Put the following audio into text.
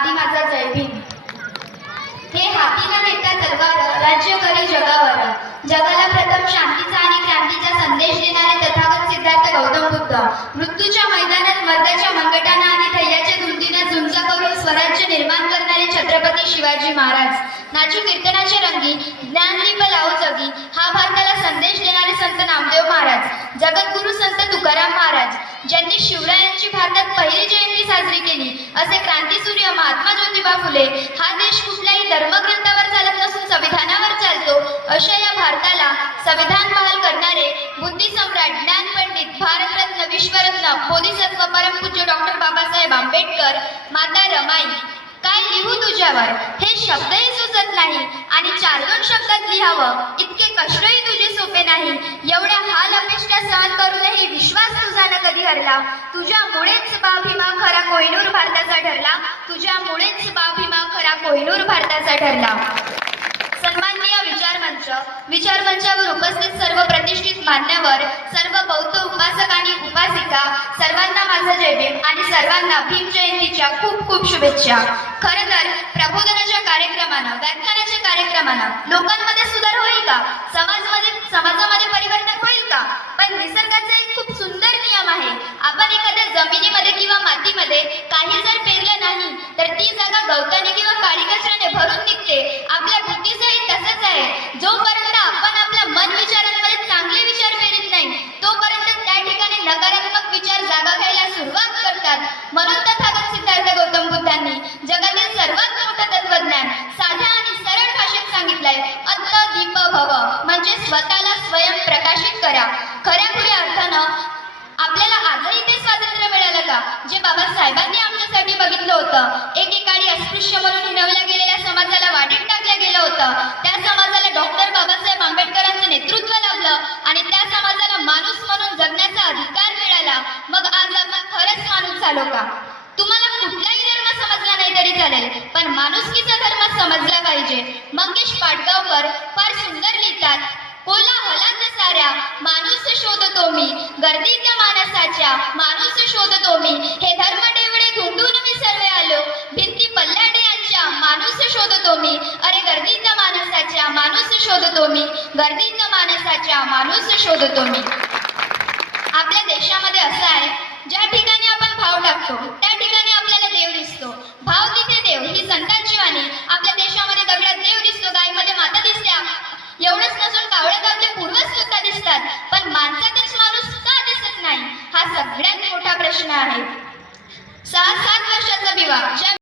आधी माझा जय भीम। हे हाती न घेता तलवार, राज्य करी जगावर। जगाला प्रथम शांतीचा आणि क्रांतीचा संदेश देणारे तथागत सिद्धार्थ गौतम बुद्ध, मृत्यूच्या मैदानात मर्दाच्या मनगटानं आणि थैल्याच्या धुंदीनं झुंज करून स्वराज्य निर्माण करणारे छत्रपती शिवाजी महाराज, नाचू कीर्तनाचे रंगी ज्ञानदीप लावू जगी, हा भारताला संदेश देणारे संत नामदेव महाराज, जगद्गुरु संत तुकाराम महाराज, ज्यांनी शिवरायांची भारतात पहिली जयंती साजरी केली, असे क्रांतीसूर्य महात्मा ज्योतिबा फुले। हा देश कुठल्याही धर्मग्रंथावर चालत नसून संविधानावर चालतो, अशा या भारताला संविधान बहाल करणारे बुद्धिसम्राट, ज्ञानपंडित, भारतरत्न, विश्वरत्न, बोधिसत्व परमपूज्य डॉक्टर बाबासाहेब आंबेडकर, माता रमाई, काय लिहू तुझ्यावर, हे शब्दही सुचत नाही आणि 4-2 शब्दात लिहावं इतके कष्टही तुझे सोपे नाही। एवढ्या हाल अपेष्टा सहन करूनही विश्वास तुझा न कधी हरला, तुझ्यामुळेच बाभीमा खरा कोहिनूर भारताचा ठरला, तुझ्यामुळेच बाभीमा खरा कोहिनूर भारताचा ठरला। सन्माननीय विचारमंचावर उपस्थित सर्व प्रतिष्ठित मान्यवर, सर्व बौद्ध उपासक आणि उपासिका, सर्वांना माझा जय भीम आणि सर्वांना भीम जयंतीच्या खूप खूप शुभेच्छा। खरं तर प्रबोधनाच्या कार्यक्रमानं, व्याख्यानाच्या कार्यक्रमानं लोकांमध्ये सुधार होईल का, समाजामध्ये परिवर्तन होईल का? पण निसर्गाचा एक खूप सुंदर नियम आहे, आपण एखाद्या जमिनीमध्ये किंवा मातीमध्ये काही जर पेरलं नाही तर ती जागा गवताने किंवा काळी कचऱ्याने भरून निघते। आपल्या बुद्धीचंही तसंच आहे, जोपर्यंत आपण आपल्या मन विचारांमध्ये चांगले विचार पेरत नाही तोपर्यंत त्या ठिकाणी नकारात्मक विचार जागा घ्यायला सुरुवात करतात। म्हणून तथागत सिद्धार्थ गौतम बुद्धांनी जगातील सर्वात मोठं तत्वज्ञान साध्या आणि सरळ भाषेत सांगितलंय, अत्त दीप भव, म्हणजे स्वतःला स्वयं प्रकाशित करा। खऱ्या अर्थानं आपल्याला आजही ते स्वातंत्र्य मिळालं का जे बाबासाहेबांनी आमच्यासाठी बघितलं होतं? एकेकाळी अस्पृश्य म्हणून हिणवल्या गेलेल्या समाजाला वाटेत टाकलं गेलं होतं, त्या समाजाला डॉक्टर बाबासाहेब आंबेडकरांचं नेतृत्व लाभलं आणि त्या समाजाला माणूस म्हणून जगण्याचा अधिकार मिळाला। मग आज आपण खरंच माणूस झालो का? तुम्हाला कुठलाही धर्म समजला नाही तरी चालेल, पण माणुसकीचा धर्म समजला पाहिजे। मंगेश पाडगावकर फार सुंदर लिहितात, कोलाहलात साऱ्या माणूस शोधतो मी, गर्दीत माणसाच्या माणूस शोधतो मी, हे धर्म डेवळे धुंडून मी सर्वे आलो, भिंती पल्लाटे यांच्या माणूस शोधतो मी, अरे गर्दीत माणसाच्या माणूस शोधतो मी, गर्दीत माणसाच्या माणूस शोधतो मी। आपल्या देशामध्ये असं आहे, ज्या ठिकाणी आपण भाव टाकतो त्या